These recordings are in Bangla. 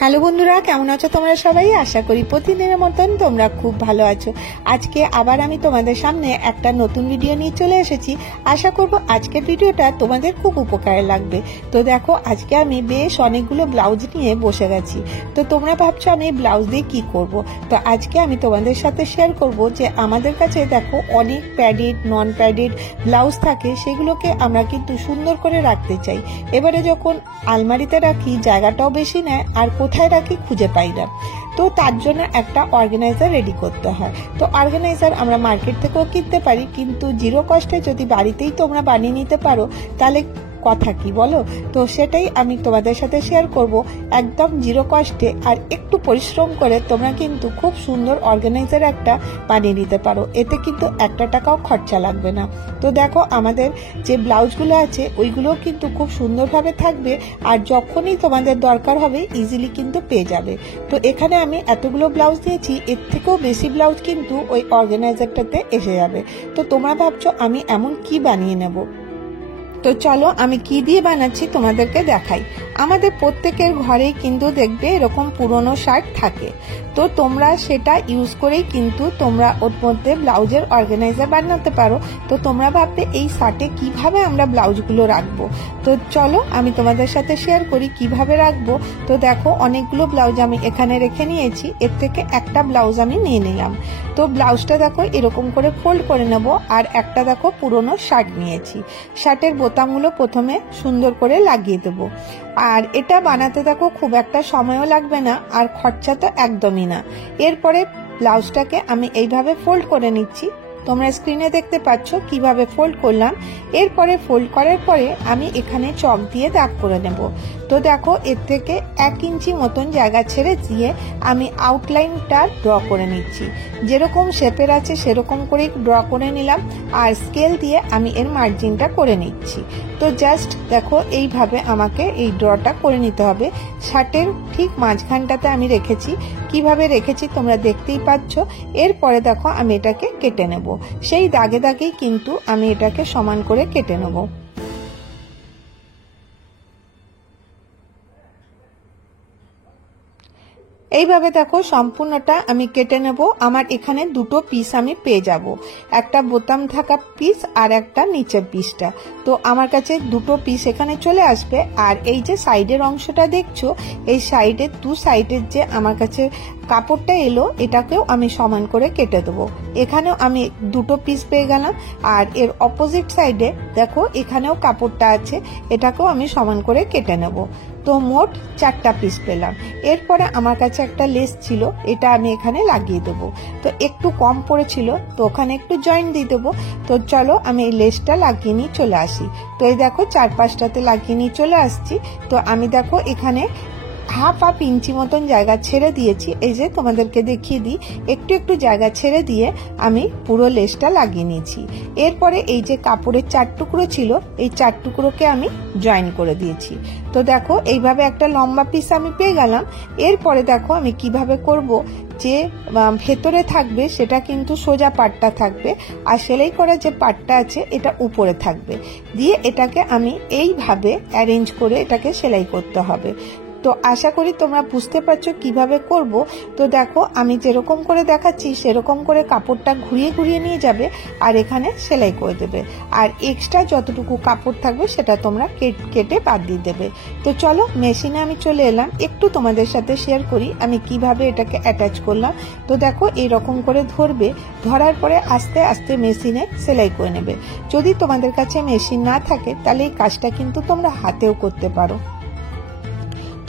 হ্যালো বন্ধুরা, কেমন আছো তোমরা সবাই? আশা করি প্রতিদিনের মতন তোমরা খুব ভালো আছো। আজকে আবার আমি তোমাদের সামনে একটা নতুন ভিডিও নিয়ে চলে এসেছি। আশা করব আজকের ভিডিওটা তোমাদের খুব উপকারে লাগবে। তো দেখো, আজকে আমি বেশ অনেকগুলো ব্লাউজ নিয়ে বসে গেছি। তো তোমরা ভাবছো আমি ব্লাউজ দিয়ে কি করব। তো আজকে আমি তোমাদের সাথে শেয়ার করব যে আমাদের কাছে দেখো অনেক প্যাডেড নন প্যাডেড ব্লাউজ থাকে, সেগুলোকে আমরা কিন্তু সুন্দর করে রাখতে চাই। এবারে যখন আলমারিতে রাখি জায়গাটাও বেশি নেয়, আর কোথায় রাখি খুঁজে পাই না। তো তার জন্য একটা অর্গানাইজার রেডি করতে হয়। তো অর্গানাইজার আমরা মার্কেট থেকেও কিনতে পারি, কিন্তু জিরো কস্টে যদি বাড়িতেই তোমরা বানিয়ে নিতে পারো তাহলে কথা কি বলো। তো সেটাই আমি তোমাদের সাথে শেয়ার করব একদম জিরো কস্টে, আর একটু পরিশ্রম করে তোমরা কিন্তু খুব সুন্দর অর্গানাইজার একটা বানিয়ে নিতে পারো। এতে কিন্তু একটা টাকাও খরচা লাগবে না। তো দেখো, আমাদের যে ব্লাউজগুলো আছে ওইগুলো কিন্তু খুব সুন্দরভাবে থাকবে, আর যখনই তোমাদের দরকার হবে ইজিলি কিন্তু পেয়ে যাবে। তো এখানে আমি এতগুলো ব্লাউজ নিয়েছি, এর থেকেও বেশি ব্লাউজ কিন্তু ওই অর্গানাইজারটাতে এসে যাবে। তো তোমরা ভাবছো আমি এমন কি বানিয়ে নেব। তো চলো আমি কি দিয়ে বানাচ্ছি তোমাদেরকে দেখাই। আমাদের প্রত্যেকের ঘরেই কিন্তু দেখবে এরকম পুরনো শার্ট থাকে। তো তোমরা সেটা ইউজ করেই কিন্তু তোমরা ওর মধ্যে ব্লাউজের অর্গানাইজার বানাতে পারো। তো তোমরা ভাববে এই শার্টে কিভাবে আমরা ব্লাউজগুলো রাখবো। তো চলো আমি তোমাদের সাথে শেয়ার করি কিভাবে রাখবো। তো দেখো, অনেকগুলো ব্লাউজ আমি এখানে রেখে নিয়েছি, এর থেকে একটা ব্লাউজ আমি নিয়ে নিলাম। তো ব্লাউজটা দেখো এরকম করে ফোল্ড করে নেব, আর একটা দেখো পুরনো শার্ট নিয়েছি। শার্টের বোতামগুলো প্রথমে সুন্দর করে লাগিয়ে দেবো। আর এটা বানাতে দেখো খুব একটা সময়ও লাগবে না, আর খরচা তো একদমই না। এরপরে ব্লাউজটাকে আমি এইভাবে ফোল্ড করে নিচ্ছি। তোমরা স্ক্রিনে দেখতে পাচ্ছ কিভাবে ফোল্ড করলাম। এরপরে ফোল্ড করার পরে আমি এখানে চক দিয়ে দাগ করে নেব। তো দেখো, এর থেকে 1 ইঞ্চি মতন জায়গা ছেড়ে দিয়ে আমি আউটলাইনটা ড্র করে নিচ্ছি। যেরকম শেপের আছে সেরকম করেই ড্র করে নিলাম, আর স্কেল দিয়ে আমি এর মার্জিনটা করে নিচ্ছি। তো জাস্ট দেখো এইভাবে আমাকে এই ড্রটা করে নিতে হবে। শার্টের ঠিক মাঝখানটাতে আমি রেখেছি। কিভাবে রেখেছি তোমরা দেখতেই পাচ্ছ। এরপরে দেখো আমি এটাকে কেটে নেব। সেই দাগে দাগেই কিন্তু আমি এটাকে সমান করে কেটে নেব। এইভাবে দেখো সম্পূর্ণটা আমি কেটে নেব। আমার এখানে দুটো পিস আমি পেয়ে যাব, একটা বোতাম থাকা পিস আর একটা নিচের পিসটা। তো আমার কাছে দুটো পিস এখানে চলে আসবে। আর এই যে সাইডের অংশটা দেখছো, এই সাইডের দু সাইডের যে আমার কাছে কাপড়টা এলো, এটাকেও আমি সমান করে কেটে দেবো। এখানেও আমি দুটো পিস পেয়ে গেলাম, আর এর অপোজিট সাইডে দেখো এখানেও কাপড়টা আছে, এটাকেও আমি সমান করে কেটে নেব। তো মোট 4টা পিস পেলাম। এরপরে আমার কাছে একটা লেস ছিল, এটা আমি এখানে লাগিয়ে দেবো। তো একটু কম পড়েছিল, তো ওখানে একটু জয়েন্ট দিয়ে দেবো। তো চলো আমি এই লেসটা লাগিয়ে নিয়ে চলে আসি। তো এই দেখো 4-5টাতে লাগিয়ে নিয়ে চলে আসছি। তো আমি দেখো এখানে হাফ ইঞ্চি মতন জায়গা ছেড়ে দিয়েছি। এই যে তোমাদেরকে দেখিয়ে দিই, একটু একটু জায়গা ছেড়ে দিয়ে আমি পুরো লেসটা লাগিয়ে নিয়েছি। এরপরে এই যে কাপড়ের 4 টুকরো ছিল, এই 4 টুকরোকে আমি জয়েন করে দিয়েছি। তো দেখো এইভাবে একটা লম্বা পিস আমি পেয়ে গেলাম। এরপরে দেখো আমি কিভাবে করব, যে ভেতরে থাকবে সেটা কিন্তু সোজা পাটটা থাকবে, আর সেলাই করা যে পাটটা আছে এটা উপরে থাকবে। দিয়ে এটাকে আমি এইভাবে অ্যারেঞ্জ করে এটাকে সেলাই করতে হবে। তো আশা করি তোমরা বুঝতে পারছো কিভাবে করব। তো দেখো আমি যেরকম করে দেখাচ্ছি সেরকম করে কাপড়টা ঘুরিয়ে ঘুরিয়ে নিয়ে যাবে, আর এখানে সেলাই করে দেবে। আর এক্সট্রা যতটুকু কাপড় থাকবে সেটা তোমরা কেটে বাদ দিয়ে দেবে। তো চলো মেশিনে আমি চলে এলাম, একটু তোমাদের সাথে শেয়ার করি আমি কিভাবে এটাকে অ্যাটাচ করলাম। তো দেখো এইরকম করে ধরবে, ধরার পরে আস্তে আস্তে মেশিনে সেলাই করে নেবে। যদি তোমাদের কাছে মেশিন না থাকে তাহলে এই কাজটা কিন্তু তোমরা হাতেও করতে পারো।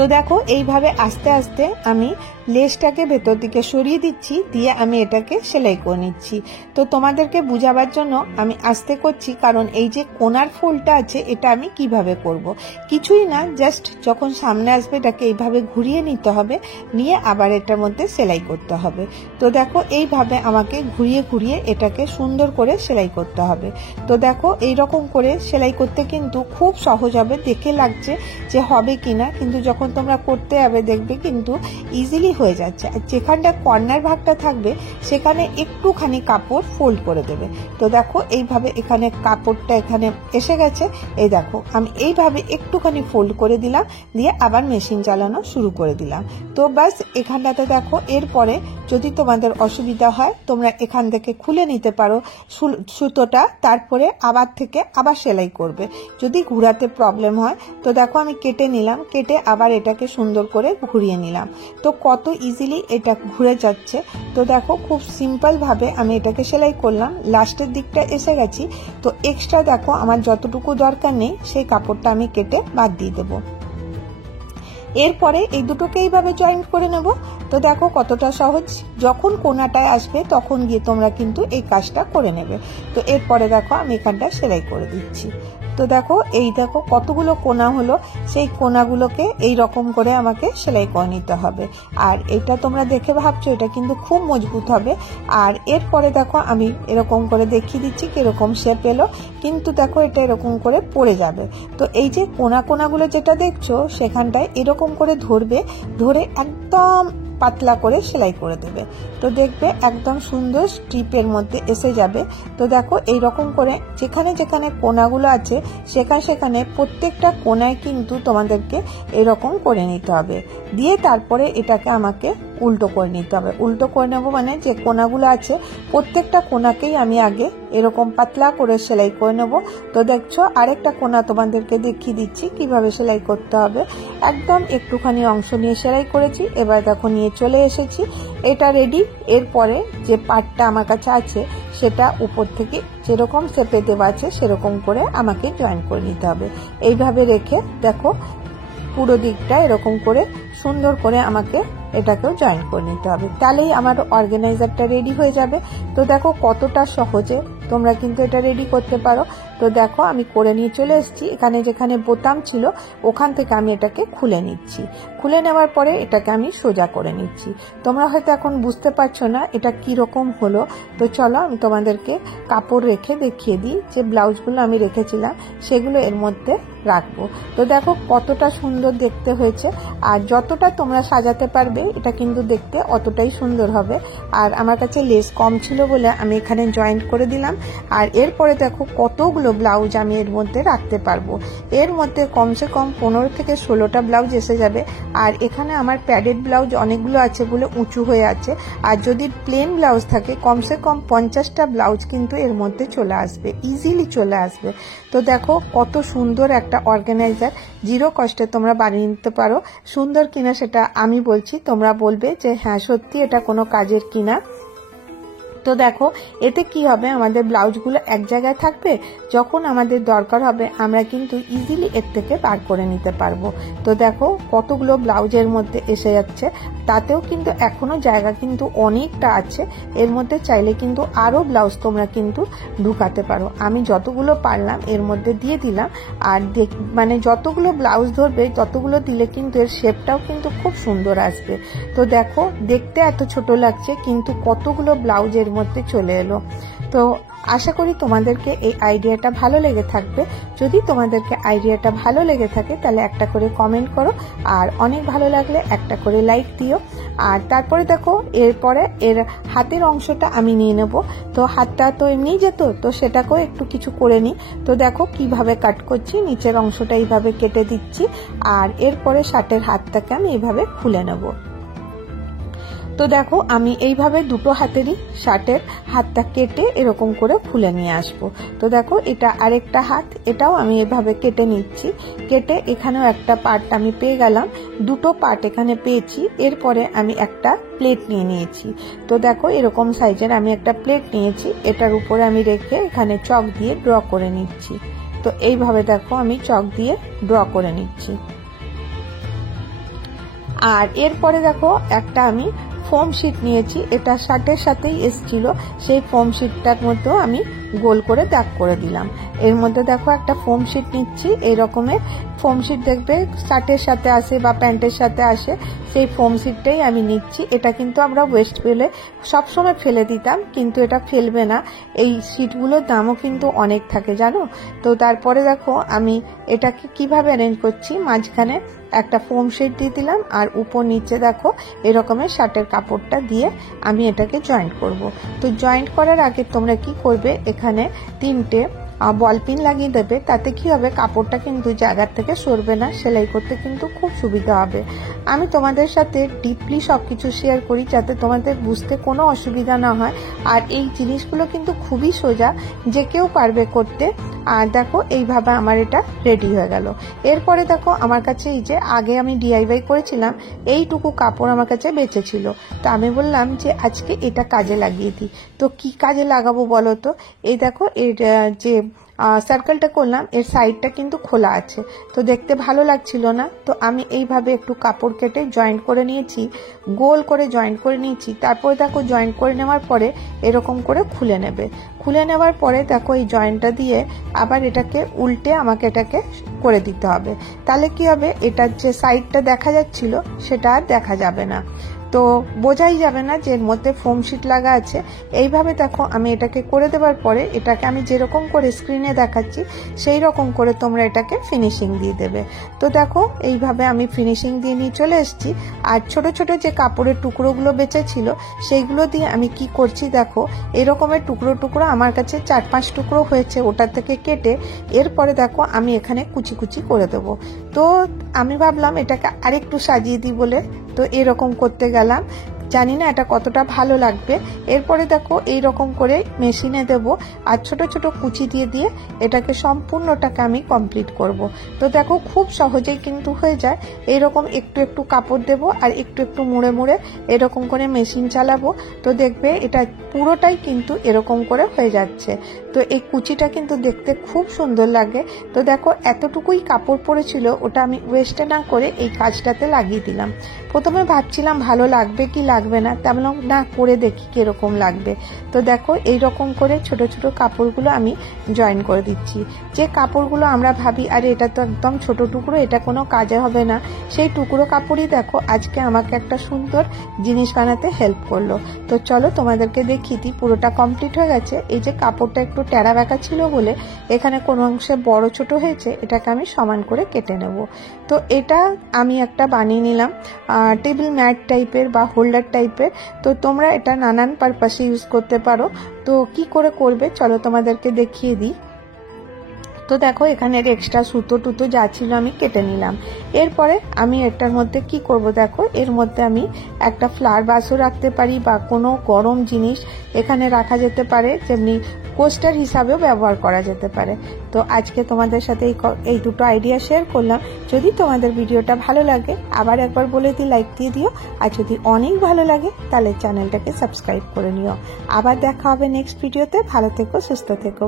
তো দেখো এইভাবে আস্তে আস্তে আমি লেসটাকে ভেতর দিকে সরিয়ে দিচ্ছি, দিয়ে আমি এটাকে সেলাই করে নিচ্ছি। তো তোমাদেরকে বুঝাবার জন্য আমি আস্তে করছি, কারণ এই যে কোনার ফুলটা আছে এটা আমি কিভাবে করব। কিছুই না, জাস্ট যখন সামনে আসবে এটাকে এইভাবে ঘুরিয়ে নিতে হবে, নিয়ে আবার এটার মধ্যে সেলাই করতে হবে। তো দেখো এইভাবে আমাকে ঘুরিয়ে ঘুরিয়ে এটাকে সুন্দর করে সেলাই করতে হবে। তো দেখো এইরকম করে সেলাই করতে কিন্তু খুব সহজ হবে, দেখে লাগছে যে হবে কিনা, কিন্তু যখন তোমরা করতে যাবে দেখবে কিন্তু ইজিলি হয়ে যাচ্ছে। আর যেখানটা কর্নার ভাগটা থাকবে সেখানে একটুখানি কাপড় ফোল্ড করে দেবে। তো দেখো এইভাবে এখানে কাপড়টা এখানে এসে গেছে, এই দেখো আমি এইভাবে একটুখানি ফোল্ড করে দিলাম, দিয়ে আবার মেশিন চালানো শুরু করে দিলাম। তো বাস এখানটাতে দেখো, এরপরে যদি তোমাদের অসুবিধা হয় তোমরা এখান থেকে খুলে নিতে পারো সুতোটা, তারপরে আবার সেলাই করবে। যদি ঘুরাতে প্রবলেম হয় তো দেখো আমি কেটে নিলাম, কেটে আবার এটাকে সুন্দর করে ঘুরিয়ে নিলাম। তো কত ইজিলি এটা ঘুরে যাচ্ছে। তো দেখো খুব সিম্পল ভাবে আমি এটাকে সেলাই করলাম, লাস্টের দিকটা এসে গেছি। তো এক্সট্রা দেখো আমার যতটুকু দরকার নেই সেই কাপড়টা আমি কেটে বাদ দিয়ে দেবো। এরপরে এই দুটোকে এইভাবে জয়েন্ট করে নেব। তো দেখো কতটা সহজ, যখন কোনাটায় আসবে তখন গিয়ে তোমরা কিন্তু এই কাজটা করে নেবে। তো এরপরে দেখো আমি এখানটা সেলাই করে দিচ্ছি। তো দেখো এই দেখো কতগুলো কোনা হলো, সেই কোনাগুলোকে এই রকম করে আমাকে সেলাই করে নিতে হবে। আর এটা তোমরা দেখে ভাবছো এটা কিন্তু খুব মজবুত হবে। আর এরপরে দেখো আমি এরকম করে দেখিয়ে দিচ্ছি কিরকম শেপ এলো, কিন্তু দেখো এটা এরকম করে পড়ে যাবে। তো এই যে কোনাগুলো যেটা দেখছো সেখানটায় এরকম করে ধরবে, ধরে একদম পাতলা করে সেলাই করে দেবে। তো দেখবে একদম সুন্দর স্ট্রিপের মধ্যে এসে যাবে। তো দেখো এই রকম করে যেখানে যেখানে কোনাগুলো আছে সেখানে প্রত্যেকটা কোনায় কিন্তু তোমাদেরকে এরকম করে নিতে হবে, দিয়ে তারপরে এটাকে আমাকে উল্টো করে নিতে হবে। উল্টো করে নেবো মানে যে কোনাগুলো আছে প্রত্যেকটা কোনাকেই আমি আগে এরকম পাতলা করে সেলাই করে নেব। তো দেখছো আরেকটা কোনা তোমাদেরকে দেখিয়ে দিচ্ছি কিভাবে সেলাই করতে হবে। একদম একটুখানি অংশ নিয়ে সেলাই করেছি, এবার দেখো নিয়ে চলে এসেছি, এটা রেডি। এরপরে যে পার্টটা আমার কাছে আছে সেটা উপর থেকে যেরকম শেপে দেওয়া আছে সেরকম করে আমাকে জয়েন করে নিতে হবে। এইভাবে রেখে দেখো পুরো দিকটা এরকম করে সুন্দর করে আমাকে এটাকেও জয়েন করে নিতে হবে, তাহলেই আমার অর্গানাইজারটা রেডি হয়ে যাবে। তো দেখো কতটা সহজে তোমরা কিন্তু এটা রেডি করতে পারো। তো দেখো আমি করে নিয়ে চলে এসেছি, এখানে যেখানে বোতাম ছিল ওখান থেকে আমি এটাকে খুলে নিচ্ছি। খুলে নেওয়ার পরে এটাকে আমি সোজা করে নিচ্ছি। তোমরা হয়তো এখন বুঝতে পারছো না এটা কি রকম হলো। তো চলো আমি তোমাদেরকে কাপড় রেখে দেখিয়ে দিই যে ব্লাউজগুলো আমি রেখেছিলাম সেগুলো এর মধ্যে রাখবো। তো দেখো কতটা সুন্দর দেখতে হয়েছে, আর যতটা তোমরা সাজাতে পারবে এটা কিন্তু দেখতে অতটাই সুন্দর হবে। আর আমার কাছে লেস কম ছিল বলে আমি এখানে জয়েন্ট করে দিলাম। আর এরপরে দেখো কতগুলো ব্লাউজ আমি এর মধ্যে রাখতে পারবো। এর মধ্যে কমসে কম 15 থেকে 16টা ব্লাউজ এসে যাবে। আর এখানে আমার প্যাডেড ব্লাউজ অনেকগুলো আছে বলে উঁচু হয়ে আছে, আর যদি প্লেন ব্লাউজ থাকে কমসে কম 50টা ব্লাউজ কিন্তু এর মধ্যে চলে আসবে, ইজিলি চলে আসবে। তো দেখো কত সুন্দর একটা অর্গানাইজার, জিরো কষ্টে তোমরা বানিয়ে নিতে পারো। সুন্দর কিনা সেটা আমি বলছি, তোমরা বলবে যে হ্যাঁ সত্যি এটা কোনো কাজের কিনা। তো দেখো এতে কি হবে, আমাদের ব্লাউজগুলো এক জায়গায় থাকবে, যখন আমাদের দরকার হবে আমরা কিন্তু ইজিলি এর থেকে বার করে নিতে পারবো। তো দেখো কতগুলো ব্লাউজের মধ্যে এসে যাচ্ছে, তাতেও কিন্তু এখনো জায়গা কিন্তু অনেকটা আছে। এর মধ্যে চাইলে কিন্তু আরো ব্লাউজ তোমরা কিন্তু ঢুকাতে পারো। আমি যতগুলো পারলাম এর মধ্যে দিয়ে দিলাম, আর মানে যতগুলো ব্লাউজ ধরবে ততগুলো দিলে কিন্তু এর শেপটাও কিন্তু খুব সুন্দর আসবে। তো দেখো দেখতে এত ছোট লাগছে কিন্তু কতগুলো ব্লাউজ এর মধ্যে চলে এলো। তো আশা করি তোমাদেরকে এই আইডিয়াটা ভালো লেগে থাকবে। যদি তোমাদেরকে আইডিয়াটা ভালো লেগে থাকে তাহলে একটা করে কমেন্ট করো, আর অনেক ভালো লাগলে একটা করে লাইক দিও। আর তারপরে দেখো এরপরে এর হাতের অংশটা আমি নিয়ে নেব। তো হাতটা তো এমনিই যেত, তো সেটাকেও একটু কিছু করে নিই। তো দেখো কিভাবে কাট করছি, নিচের অংশটা এইভাবে কেটে দিচ্ছি, আর এরপরে শার্টের হাতটাকে আমি এইভাবে খুলে নেব। তো দেখো আমি এইভাবে দুটো হাতেরই শার্টের হাতটা কেটে এরকম করে খুলে নিয়ে আসবো। তো দেখো এটা আরেকটা হাত, এটাও আমি এভাবে কেটে নিচ্ছি। কেটে এখানেও একটা পার্ট আমি পেয়ে গেলাম, দুটো পার্ট এখানে পেয়েছি। এরপরে আমি একটা প্লেট নিয়ে নিয়েছি। তো দেখো এরকম সাইজের আমি একটা প্লেট নিয়েছি, এটার উপরে আমি রেখে এখানে চক দিয়ে ড্র করে নিচ্ছি। তো এইভাবে দেখো আমি চক দিয়ে ড্র করে নিচ্ছি। আর এরপরে দেখো একটা আমি ফোম শিট নিয়েছি, এটা শার্টের সাথেই এসেছিল, সেই ফোম শিটটার মধ্যেও আমি গোল করে দাগ করে দিলাম। এর মধ্যে দেখো একটা ফোম শিট নিচ্ছি, এই রকমের ফোম শিট দেখবে শার্টের সাথে আসে বা প্যান্টের সাথে আসে, সেই ফোম শিটটাই আমি নিচ্ছি। এটা কিন্তু আমরা ওয়েস্ট ফেলে সবসময় ফেলে দিতাম, কিন্তু এটা ফেলবে না, এই শিটগুলোর দামও কিন্তু অনেক থাকে জানো। তো তারপরে দেখো আমি এটাকে কিভাবে অ্যারেঞ্জ করছি, মাঝখানে একটা ফোম শিট দিয়ে দিলাম আর উপর নিচে দেখো এরকমের শার্টের কাপড়টা দিয়ে আমি এটাকে জয়েন্ট করব। তো জয়েন্ট করার আগে তোমরা কি করবে, এখানে 3টে বল পিন লাগিয়ে দেবে, তাতে কি হবে কাপড়টা কিন্তু জায়গার থেকে সরবে না, সেলাই করতে কিন্তু খুব সুবিধা হবে। আমি তোমাদের সাথে ডিপলি সবকিছু শেয়ার করি যাতে তোমাদের বুঝতে কোনো অসুবিধা না হয়। আর এই জিনিসগুলো কিন্তু খুবই সোজা, যে কেউ পারবে করতে। আর দেখো এইভাবে আমার এটা রেডি হয়ে গেল। এরপরে দেখো আমার কাছে এই যে আগে আমি ডিআইওয়াই করেছিলাম এইটুকু কাপড় আমার কাছে বেঁচে ছিল, তো আমি বললাম যে আজকে এটা কাজে লাগিয়ে দিই। তো কি কাজে লাগাবো বলো তো, এই দেখো এর যে সার্কেলটা করলাম এর সাইডটা কিন্তু খোলা আছে, তো দেখতে ভালো লাগছিল না, তো আমি এইভাবে একটু কাপড় কেটে জয়েন্ট করে নিয়েছি, গোল করে জয়েন্ট করে নিয়েছি। তারপরে দেখো জয়েন্ট করে নেওয়ার পরে এরকম করে খুলে নেবে। খুলে নেওয়ার পরে দেখো এই জয়েন্টটা দিয়ে আবার এটাকে উল্টে আমাকে এটাকে করে দিতে হবে, তাহলে কি হবে এটার যে সাইডটা দেখা যাচ্ছিল সেটা আর দেখা যাবে না, তো বোঝাই যাবে না যে এর মধ্যে ফোম শিট লাগা আছে। এইভাবে দেখো আমি এটাকে করে দেওয়ার পরে এটাকে আমি যেরকম করে স্ক্রিনে দেখাচ্ছি সেই রকম করে তোমরা এটাকে ফিনিশিং দিয়ে দেবে। তো দেখো এইভাবে আমি ফিনিশিং দিয়ে নিয়ে চলে এসেছি। আর ছোট ছোট যে কাপড়ের টুকরোগুলো বেঁচে ছিল সেইগুলো দিয়ে আমি কি করছি দেখো, এরকমের টুকরো টুকরো আমার কাছে 4-5 টুকরো হয়েছে, ওটা থেকে কেটে এরপরে দেখো আমি এখানে কুচি কুচি করে দেবো। তো আমি ভাবলাম এটাকে আরেকটু সাজিয়ে দিই বলে, তো এরকম করতে গেলাম, জানি না এটা কতটা ভালো লাগবে। এরপরে দেখো এই রকম করে মেশিনে দেব আর ছোট ছোট কুচি দিয়ে দিয়ে এটাকে সম্পূর্ণটাকে আমি কমপ্লিট করব। তো দেখো খুব সহজেই কিন্তু হয়ে যায়। এইরকম একটু একটু কাপড় দেব আর একটু একটু মুড়ে মুড়ে এরকম করে মেশিন চালাবো, তো দেখবে এটা পুরোটাই কিন্তু এরকম করে হয়ে যাচ্ছে। তো এই কুচিটা কিন্তু দেখতে খুব সুন্দর লাগে। তো দেখো এতটুকুই কাপড় পড়েছিল, ওটা আমি ওয়েস্টে না করে এই কাজটাতে লাগিয়ে দিলাম। প্রথমে ভাবছিলাম ভালো লাগবে কি লাগবে না, তেমন না করে দেখি কিরকম লাগবে। তো দেখো এই রকম করে ছোট ছোট কাপড়গুলো আমি জয়েন করে দিচ্ছি। যে কাপড়গুলো আমরা ভাবি আরে এটা তো একদম ছোট টুকরো, এটা কোনো কাজে হবে না, সেই টুকরো কাপড়ই দেখো আজকে আমাকে একটা সুন্দর জিনিস বানাতে হেল্প করলো। তো চলো তোমাদেরকে দেখিয়ে দিই, পুরোটা কমপ্লিট হয়ে গেছে। এই যে কাপড়টা একটু টেরা বেঁকা ছিল বলে এখানে কোনো অংশে বড় ছোট হয়েছে, এটাকে আমি সমান করে কেটে নেব। তো এটা আমি একটা বানিয়ে নিলাম টেবিল ম্যাট টাইপের বা হোল্ডার টাইপের। তো তোমরা এটা নানান পারপাসে ইউজ করতে পারো। তো কি করে করবে চলো তোমাদেরকে দেখিয়ে দিই। তো দেখো এখানের এক্সট্রা সুতো টুতো যা ছিল আমি কেটে নিলাম। এরপরে আমি এটার মধ্যে কি করব দেখো, এর মধ্যে আমি একটা ফ্লাওয়ার বাসও রাখতে পারি বা কোনো গরম জিনিস এখানে রাখা যেতে পারে, যেমনি কোস্টার হিসাবেও ব্যবহার করা যেতে পারে। তো আজকে তোমাদের সাথে এই দুটো আইডিয়া শেয়ার করলাম। যদি তোমাদের ভিডিওটা ভালো লাগে আবার একবার বলে দিই লাইক দিয়ে দিও, আর যদি অনেক ভালো লাগে তাহলে চ্যানেলটাকে সাবস্ক্রাইব করে নিও। আবার দেখা হবে নেক্সট ভিডিওতে। ভালো থেকো, সুস্থ থেকো।